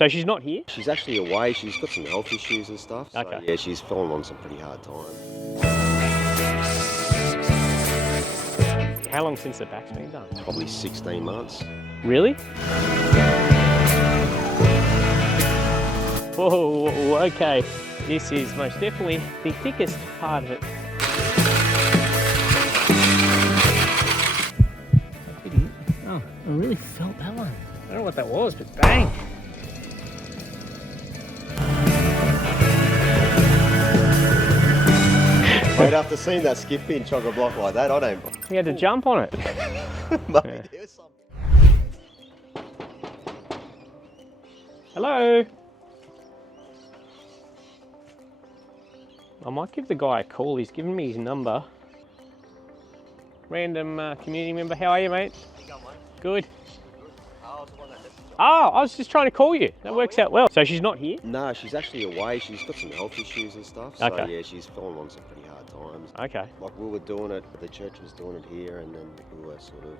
So she's not here? She's actually away. She's got some health issues and stuff. Okay. So, yeah, she's fallen on some pretty hard time. How long since the back's been done? Probably 16 months. Really? Whoa, okay. This is most definitely the thickest part of it. Oh, I really felt that one. I don't know what that was, but bang. Mate, after seeing that skip in chocolate block like that, I don't... We had to jump on it. Mate, Yeah. it was something. Hello. I might give the guy a call. He's given me his number. Random community member. How are you, mate? How you going, mate? Good. I was the one that messaged you. Oh, I was just trying to call you. That works out well. So she's not here? No, she's actually away. She's got some health issues and stuff. So, Okay. yeah, she's fallen on some pretty hard times. Okay. Like, we were doing it, the church was doing it here, and then we were sort of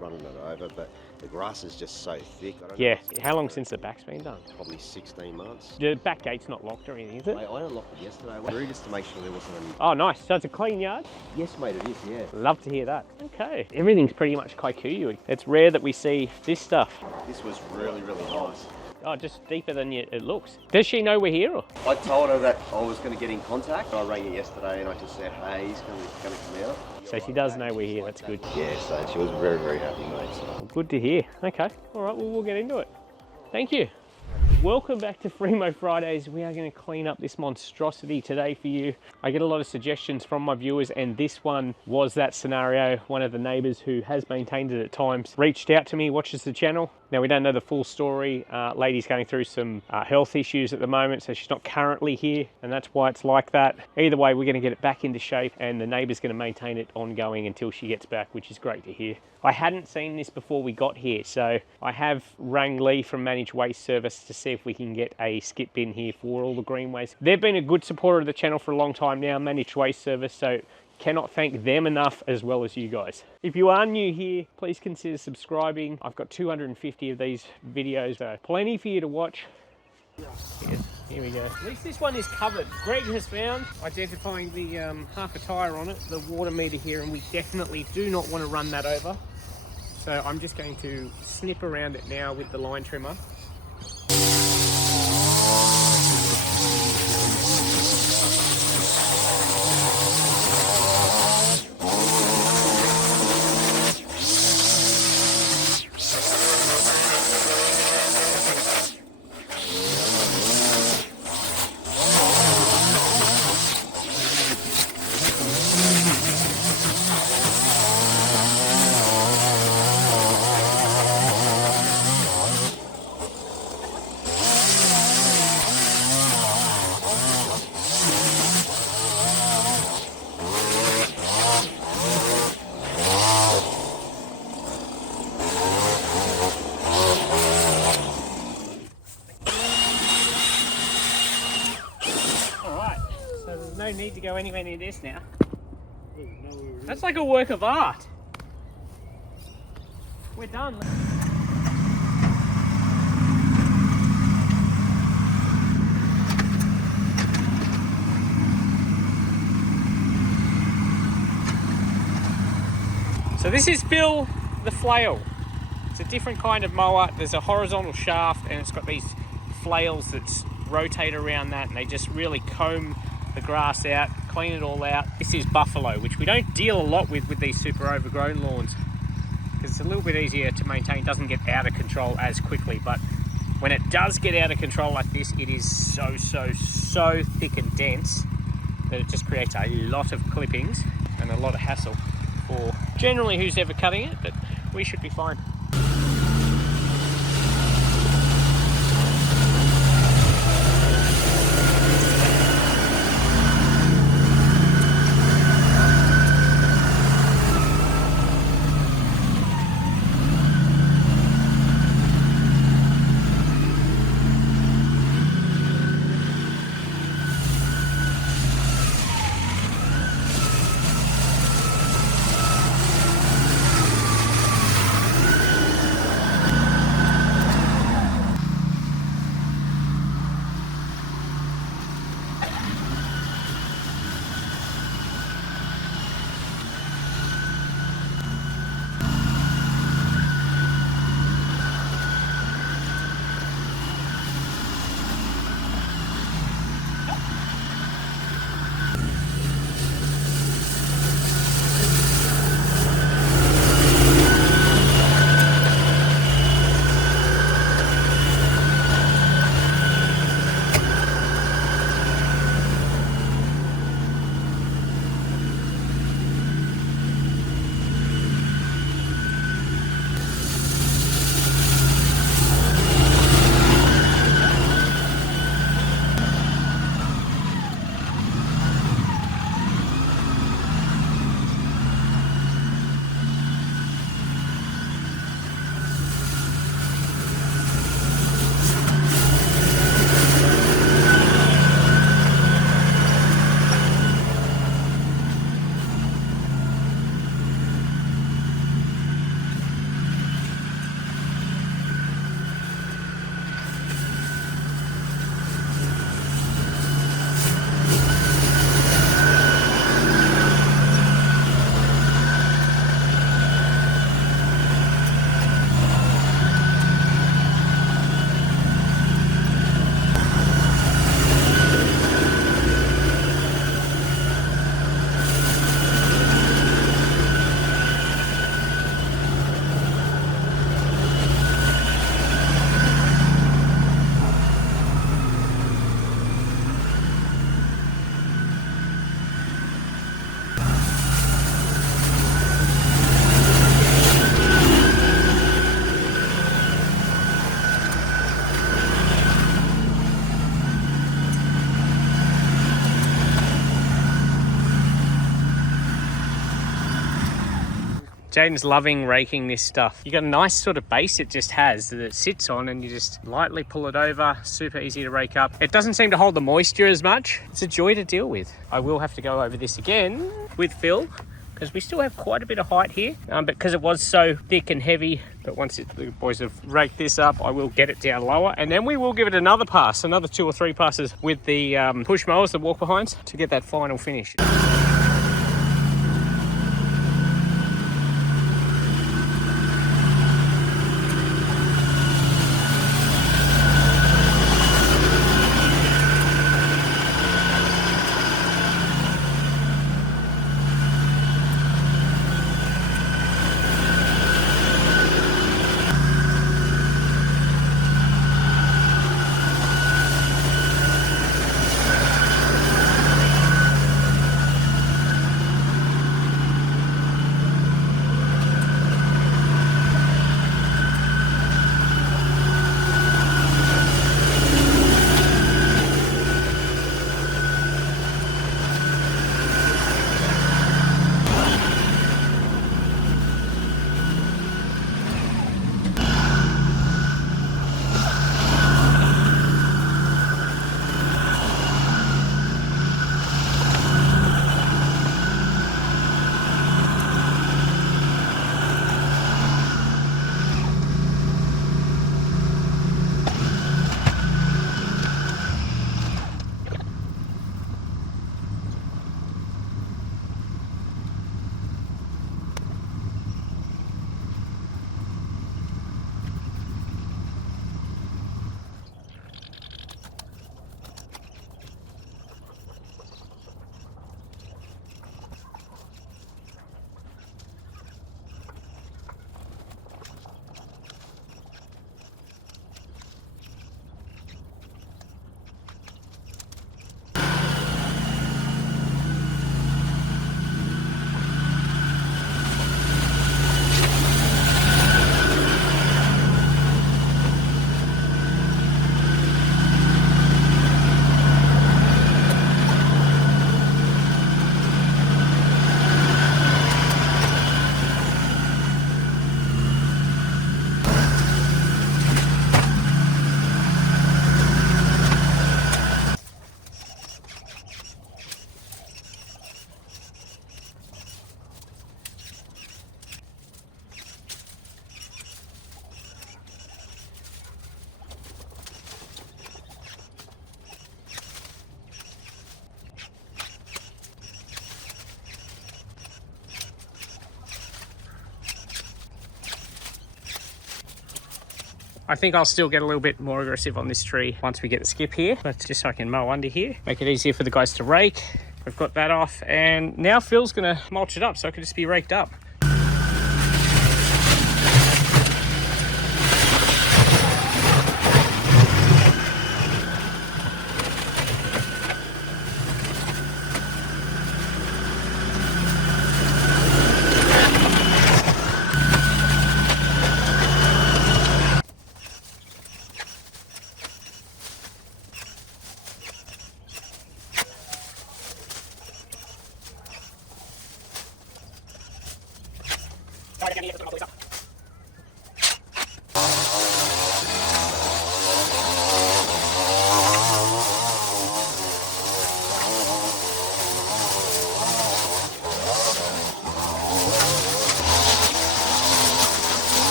running it over, but the grass is just so thick. I don't know Yeah. if it's How long since the back's been done? Probably 16 months. The back gate's not locked or anything, is it? Mate, I unlocked it yesterday. I went through just to make sure there wasn't any... Oh, nice. So it's a clean yard? Yes, mate, it is, yeah. Love to hear that. Okay. Everything's pretty much Kikuyu. It's rare that we see this stuff. This was really, really nice. Oh, just deeper than it looks. Does she know we're here? Or? I told her that I was going to get in contact. I rang her yesterday and I just said, hey, he's going to come out. So she does know we're here. That's good. Yeah, so she was very, very happy, mate. So. Well, good to hear. Okay. All right. Well, we'll get into it. Thank you. Welcome back to Fremo Fridays. We are going to clean up this monstrosity today for you. I get a lot of suggestions from my viewers, and this one was that scenario. One of the neighbours who has maintained it at times reached out to me, watches the channel. Now, we don't know the full story. Lady's going through some health issues at the moment, so she's not currently here, and that's why it's like that. Either way, we're going to get it back into shape, and the neighbour's going to maintain it ongoing until she gets back, which is great to hear. I hadn't seen this before we got here, so I have rang Lee from Managed Waste Service to see if we can get a skip bin here for all the greenways. They've been a good supporter of the channel for a long time now, Managed Waste Service, so cannot thank them enough, as well as you guys. If you are new here, please consider subscribing. I've got 250 of these videos, so plenty for you to watch. Yes, here we go. At least this one is covered. Greg has found, identifying the half a tyre on it, the water meter here, and we definitely do not want to run that over. So I'm just going to snip around it now with the line trimmer. No need to go anywhere near this now. That's like a work of art. We're done. So this is Phil the flail. It's a different kind of mower. There's a horizontal shaft and it's got these flails that rotate around that, and they just really comb the grass out, clean it all out. This is buffalo, which we don't deal a lot with these super overgrown lawns because it's a little bit easier to maintain, doesn't get out of control as quickly. But when it does get out of control like this, it is so thick and dense that it just creates a lot of clippings and a lot of hassle for generally who's ever cutting it, but we should be fine. Jaden's loving raking this stuff. You got a nice sort of base it just has that it sits on, and you just lightly pull it over. Super easy to rake up. It doesn't seem to hold the moisture as much. It's a joy to deal with. I will have to go over this again with Phil, because we still have quite a bit of height here, but because it was so thick and heavy. But once the boys have raked this up, I will get it down lower, and then we will give it another pass, another 2 or 3 passes with the push mowers, the walk behinds, to get that final finish. I think I'll still get a little bit more aggressive on this tree once we get the skip here, but just so I can mow under here, make it easier for the guys to rake. We've got that off, and now Phil's gonna mulch it up so it can just be raked up.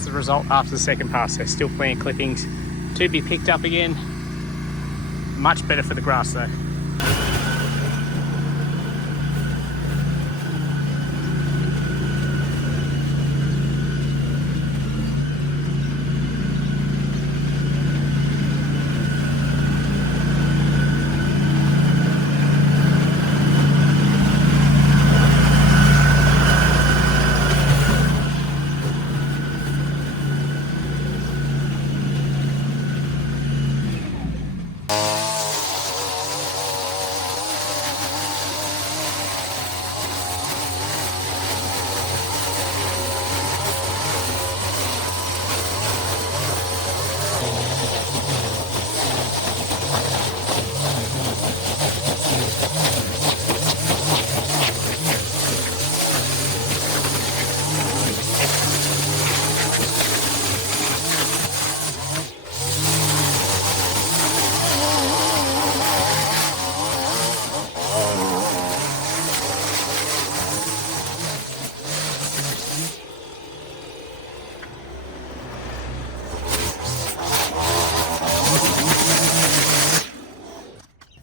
that's the result after the second pass. So still plant clippings to be picked up again. Much better for the grass though.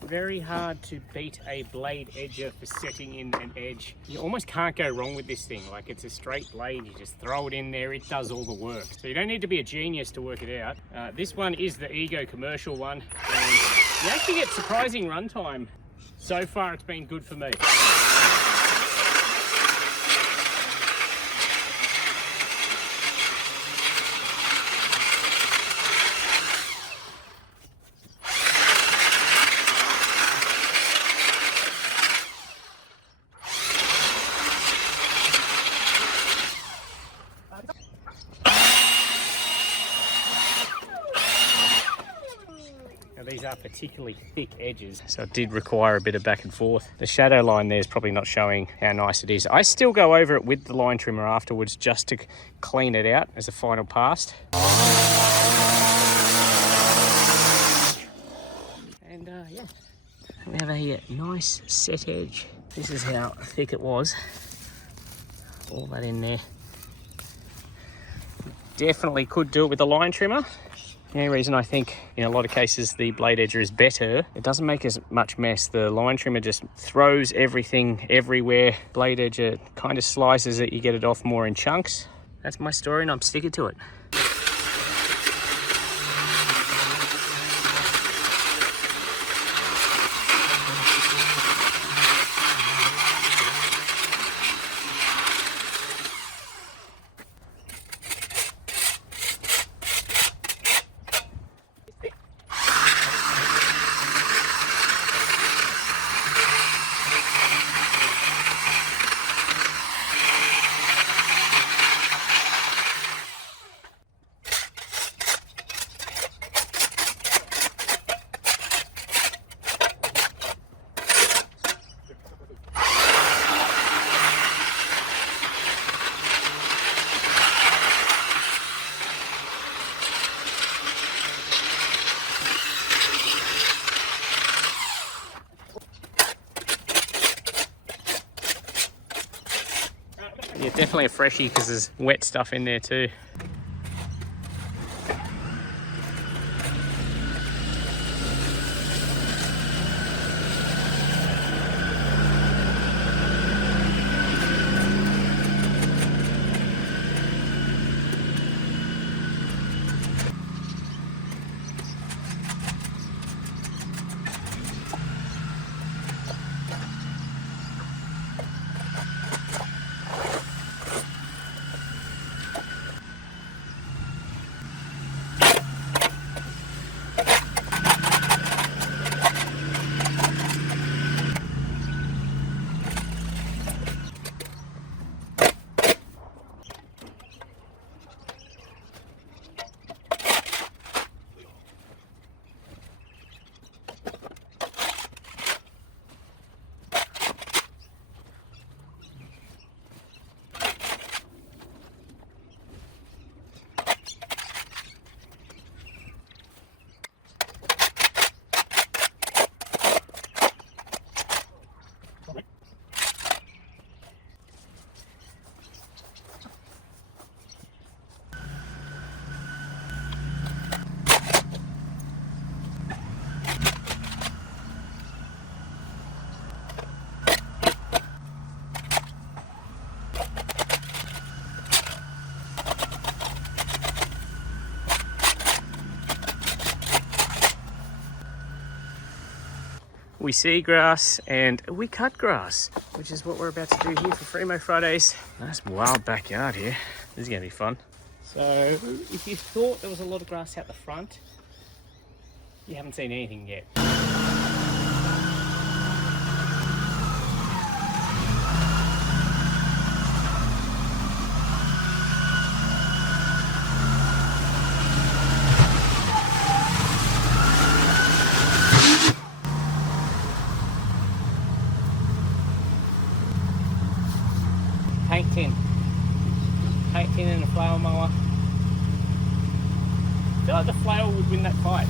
Very hard to beat a blade edger for setting in an edge. You almost can't go wrong with this thing. Like, it's a straight blade, you just throw it in there, it does all the work. So you don't need to be a genius to work it out. This one is the Ego commercial one, and you actually get surprising runtime. So far it's been good for me. These are particularly thick edges, so it did require a bit of back and forth. The shadow line there is probably not showing how nice it is. I still go over it with the line trimmer afterwards just to clean it out as a final pass. And yeah, we have a nice set edge. This is how thick it was. All that in there. Definitely could do it with a line trimmer. The only reason I think in a lot of cases the blade edger is better, it doesn't make as much mess. The line trimmer just throws everything everywhere. Blade edger kind of slices it, you get it off more in chunks. That's my story and I'm sticking to it. Yeah, definitely a freshie because there's wet stuff in there too. we see grass and we cut grass, which is what we're about to do here for Fremo Fridays. Nice wild backyard here. This is gonna be fun. So if you thought there was a lot of grass out the front, you haven't seen anything yet. Paint tin. Paint tin and a flower mower. I feel like the flail would win that fight.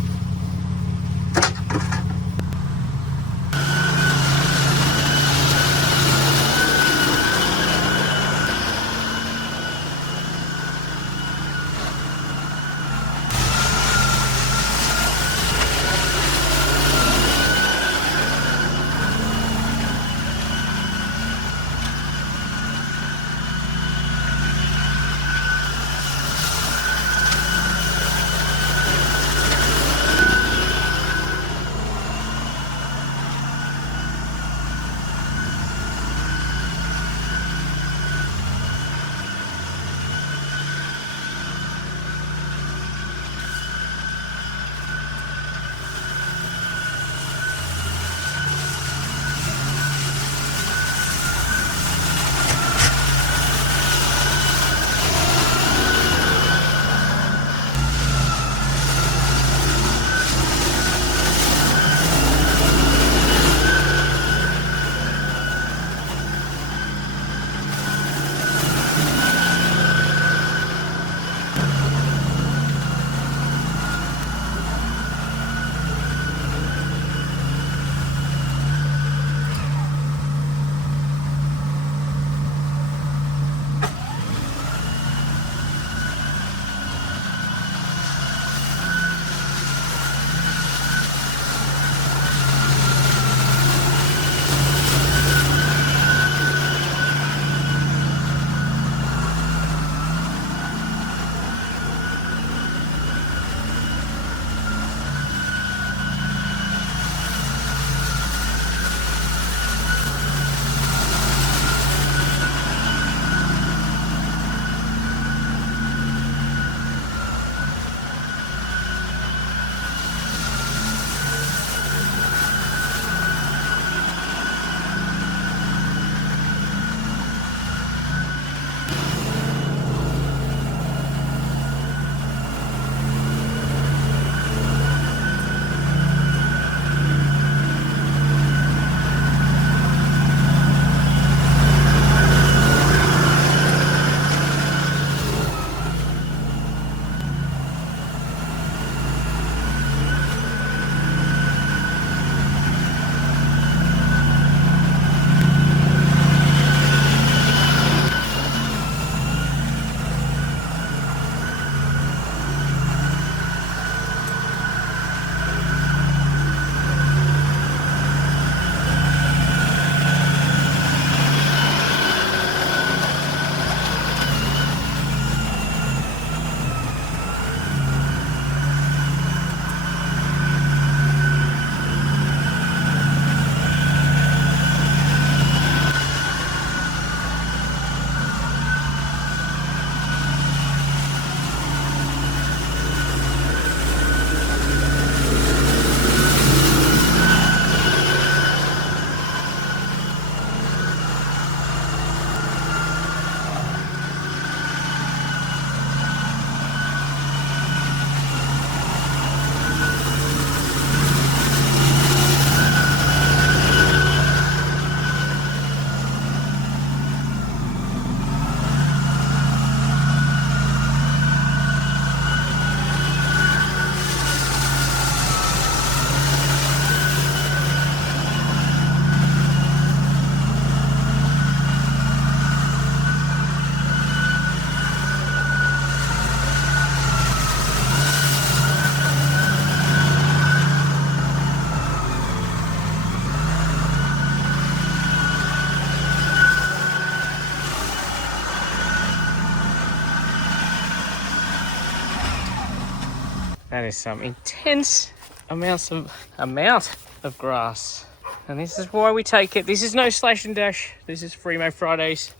That is some intense amount of grass. And this is why we take it. This is no slash and dash. This is Free-Mow Fridays.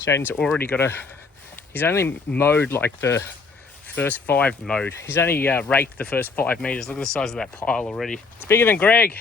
Jaden's already got he's only mowed like the first 5 mowed. He's only raked the first 5 meters. Look at the size of that pile already. It's bigger than Greg.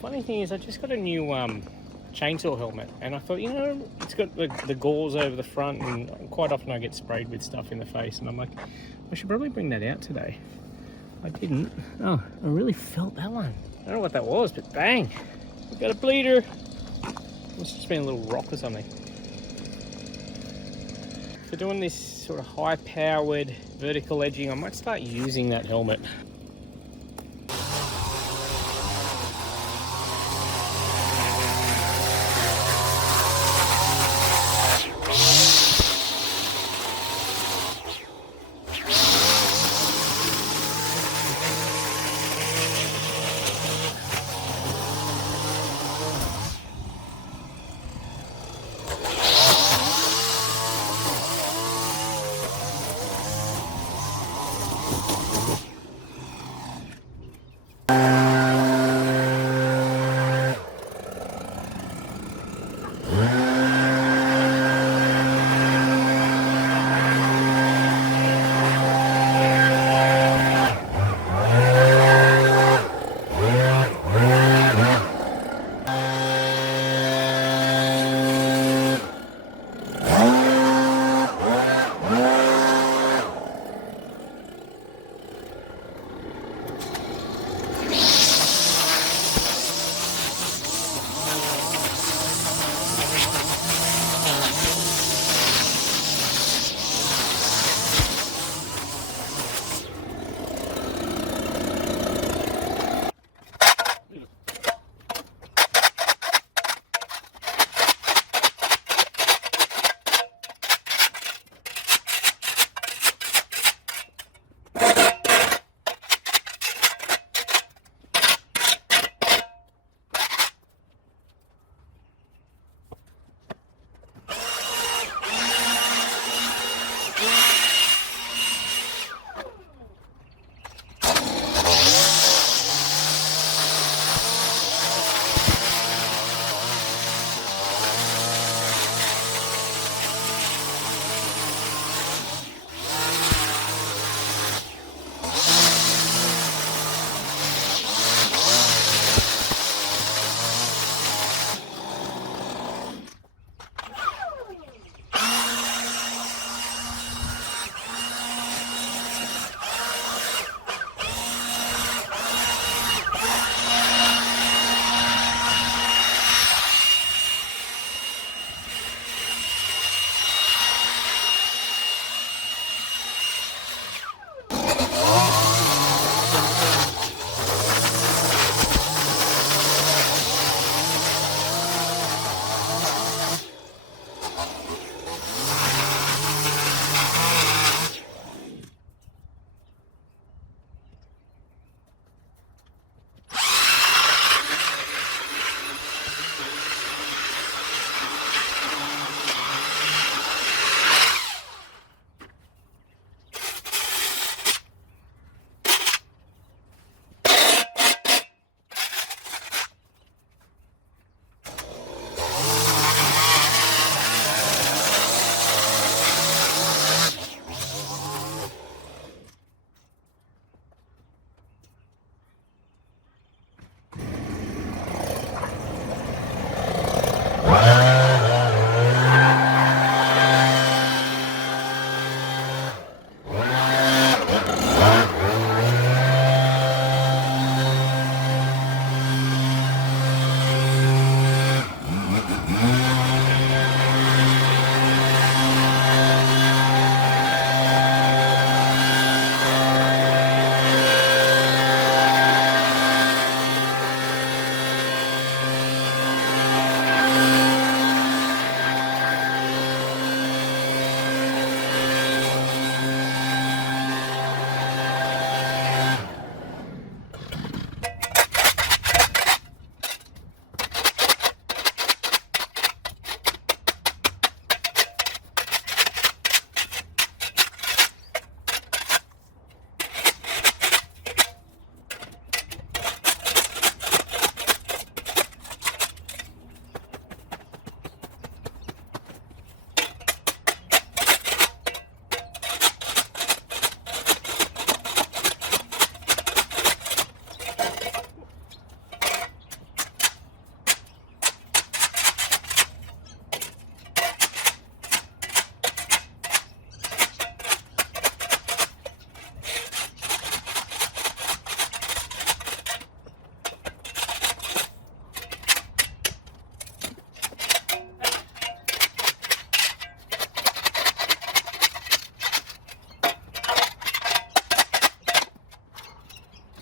Funny thing is, I just got a new chainsaw helmet, and I thought, you know, it's got the gauze over the front, and quite often I get sprayed with stuff in the face, and I'm like, I should probably bring that out today. I didn't. Oh, I really felt that one. I don't know what that was, but bang, we got a bleeder. It's just been a little rock or something. For doing this sort of high-powered vertical edging, I might start using that helmet.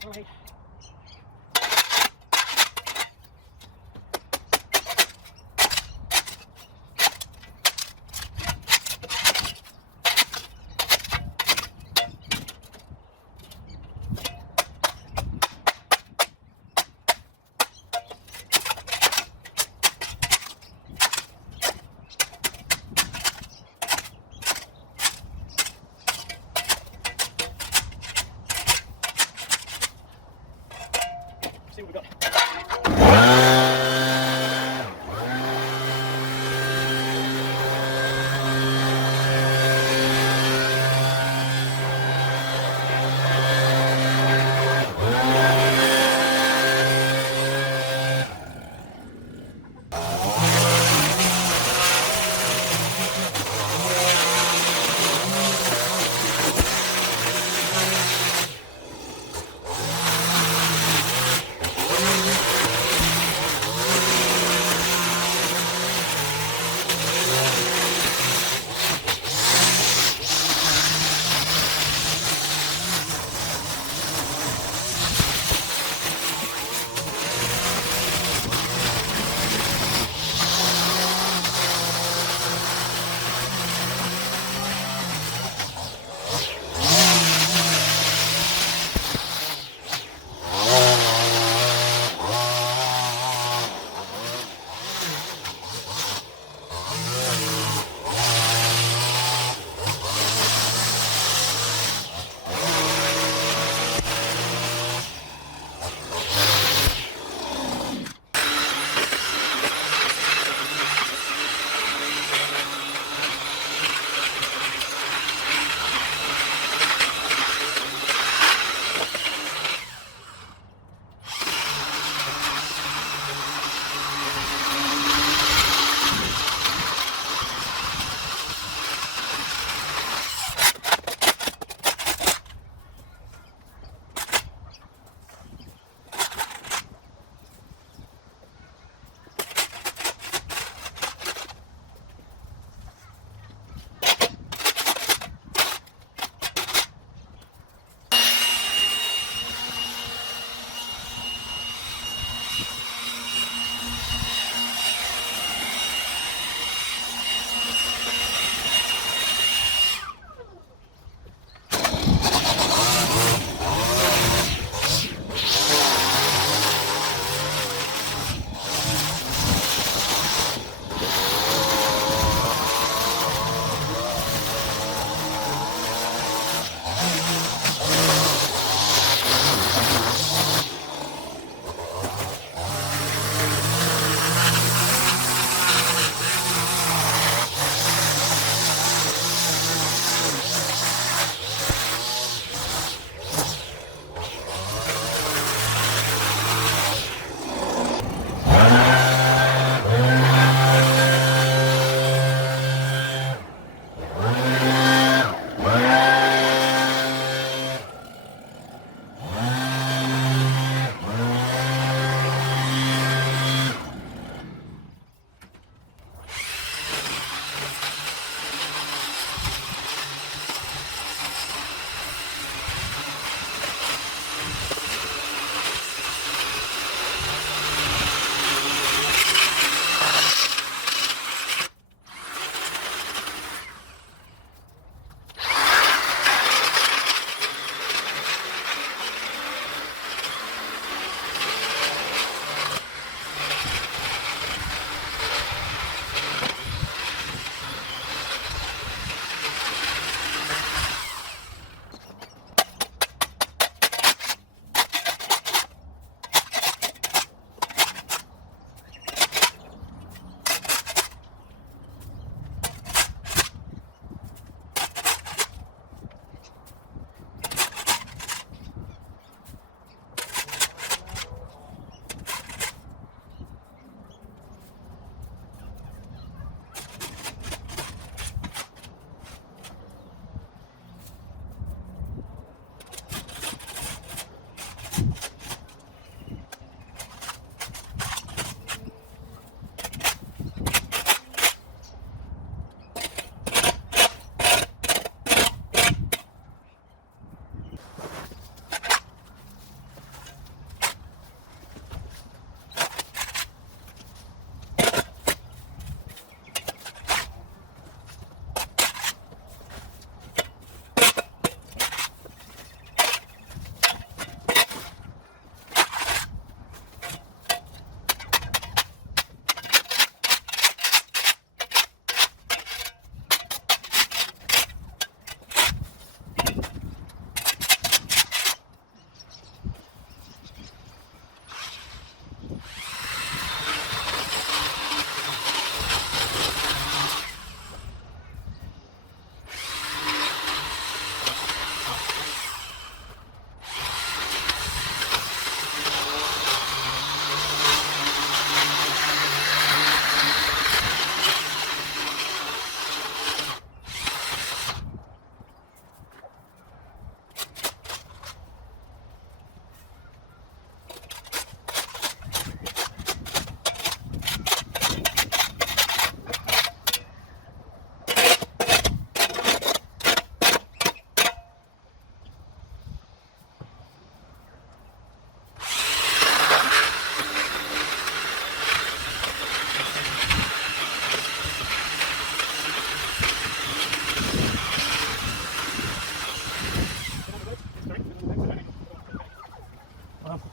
Right. See what we got. come.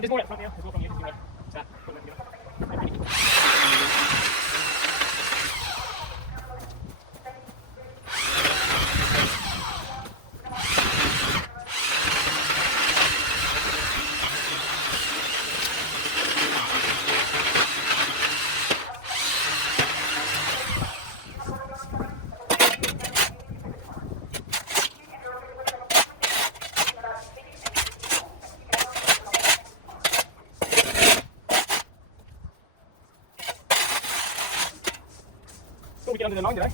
There's more at the front now, as well from you. Just gonna start putting that together. We get under the 9 today.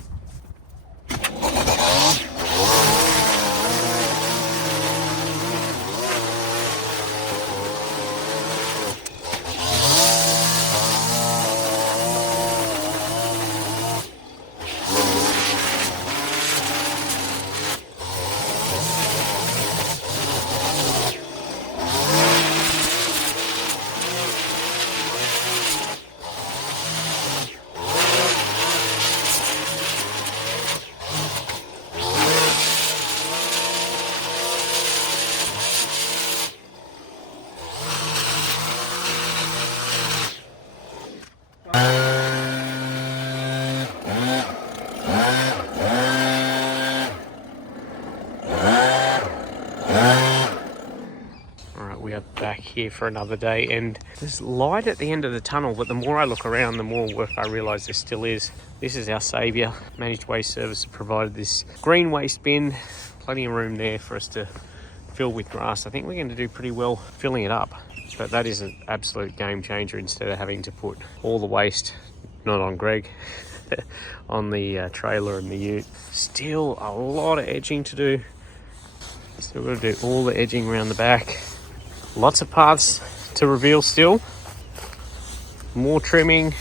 Back here for another day, and there's light at the end of the tunnel, but the more I look around, the more work I realise there still is. This is our saviour. Managed Waste Service provided this green waste bin, plenty of room there for us to fill with grass. I think we're going to do pretty well filling it up. But that is an absolute game changer instead of having to put all the waste, not on Greg, on the trailer and the ute. Still a lot of edging to do. Still got to do all the edging around the back. Lots of paths to reveal still. More trimming.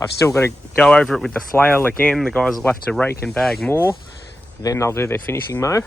I've still got to go over it with the flail again. The guys will have to rake and bag more. Then they'll do their finishing mow.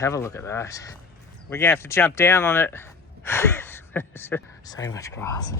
have a look at that. We're gonna have to jump down on it. So much grass.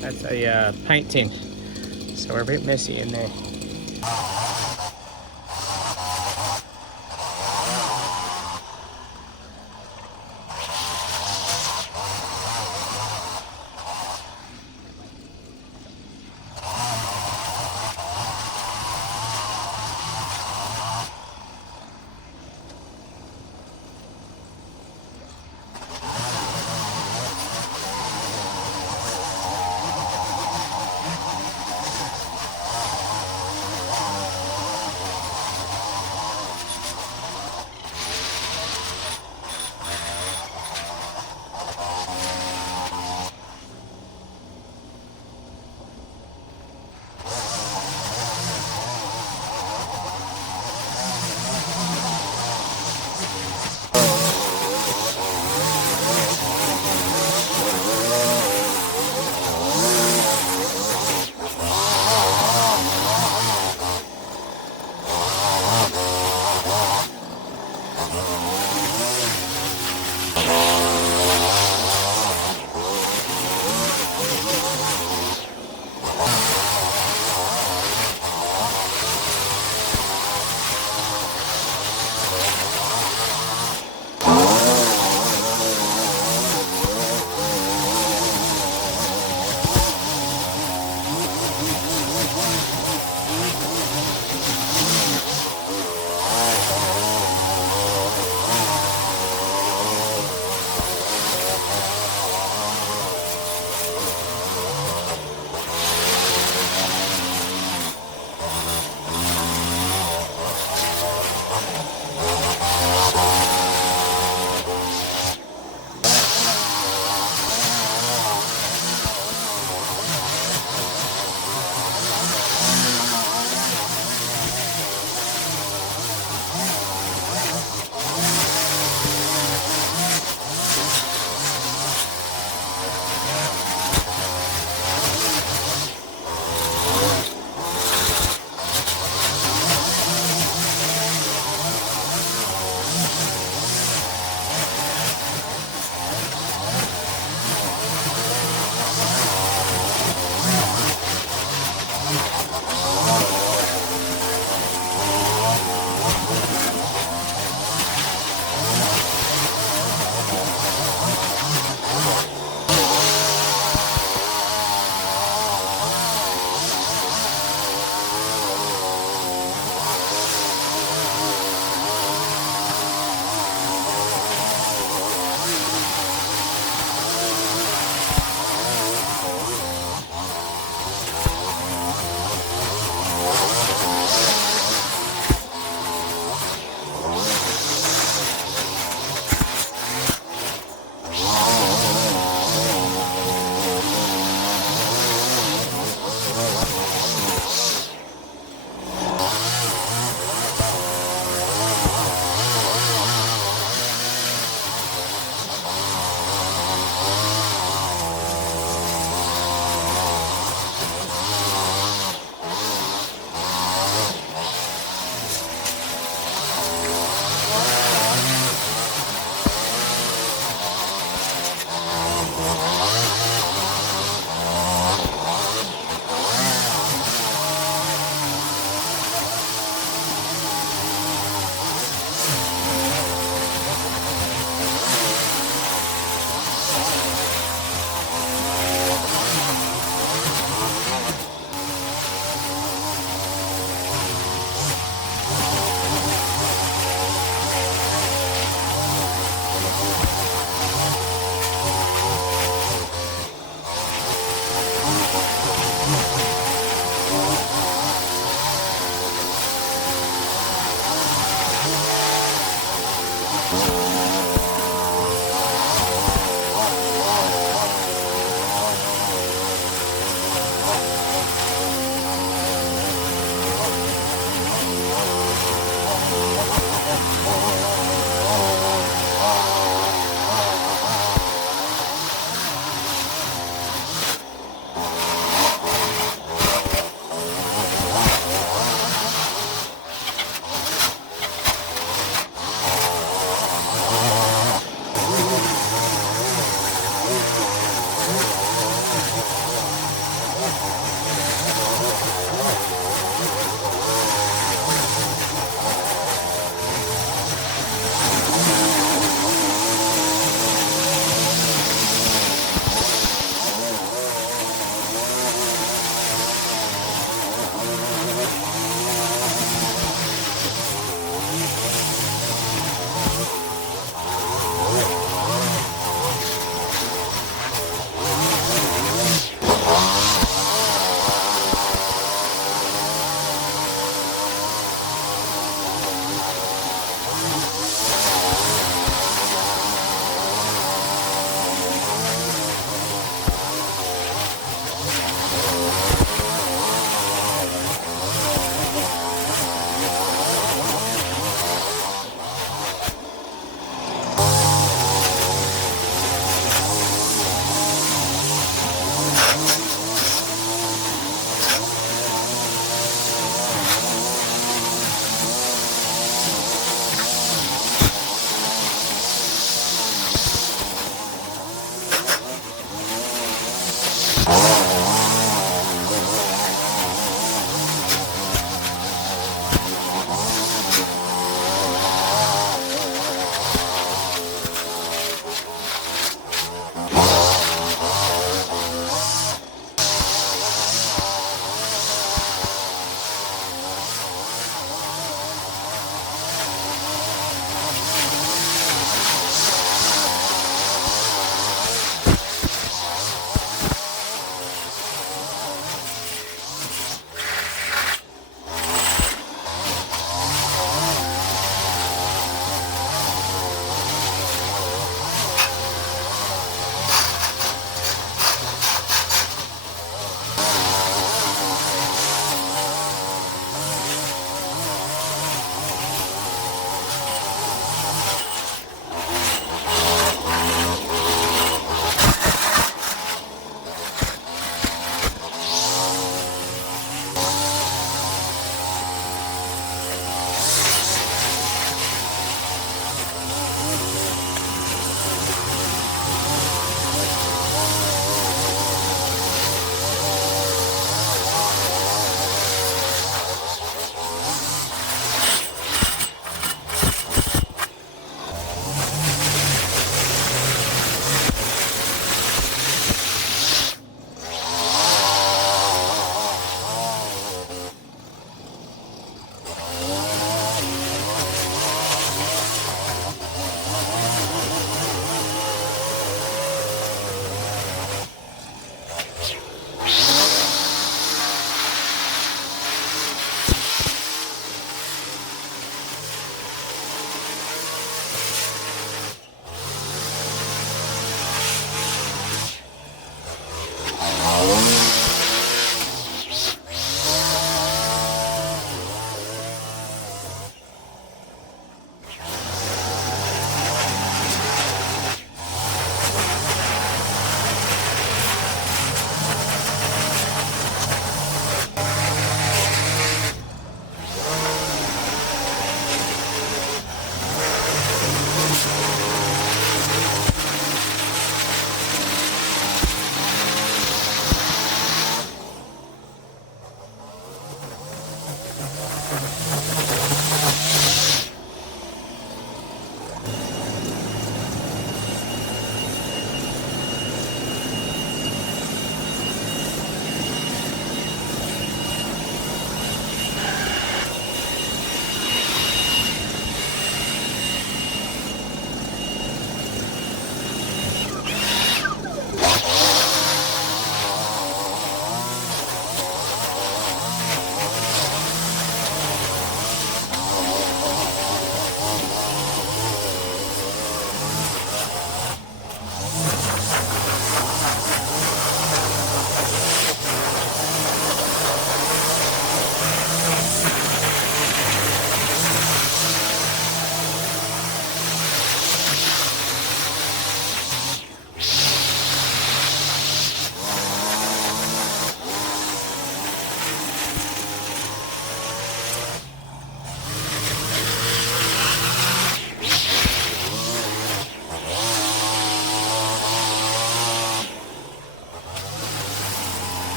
That's a paint tin, so we're a bit messy in there.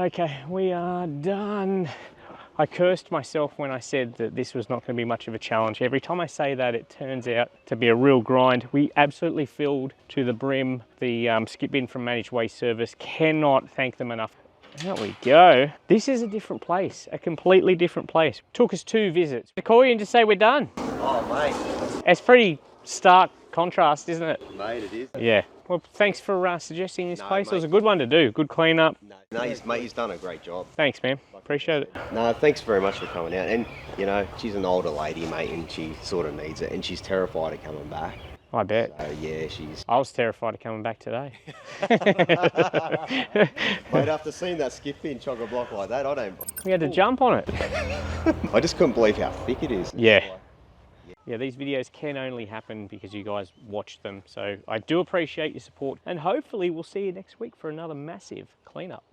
Okay, we are done. I cursed myself when I said that this was not going to be much of a challenge. Every time I say that, it turns out to be a real grind. We absolutely filled to the brim the skip bin from Managed Waste Service. Cannot thank them enough. There we go. This is a different place, a completely different place. Took us 2 visits. I call you and just say we're done. Oh, mate. It's pretty stark contrast, isn't it? Mate, it is. Yeah. Well, thanks for suggesting this No, place. It was mate. a good one to do. Good clean up. No, he's done a great job. Thanks, man. Appreciate it. No, thanks very much for coming out. And, you know, she's an older lady, mate, and she sort of needs it. And she's terrified of coming back. I bet. So, yeah, she's... I was terrified of coming back today. Mate, after seeing that skip bin chock-a-block like that, I don't... We had to jump on it. I just couldn't believe how thick it is. Yeah. Yeah, these videos can only happen because you guys watch them. So I do appreciate your support, and hopefully we'll see you next week for another massive cleanup.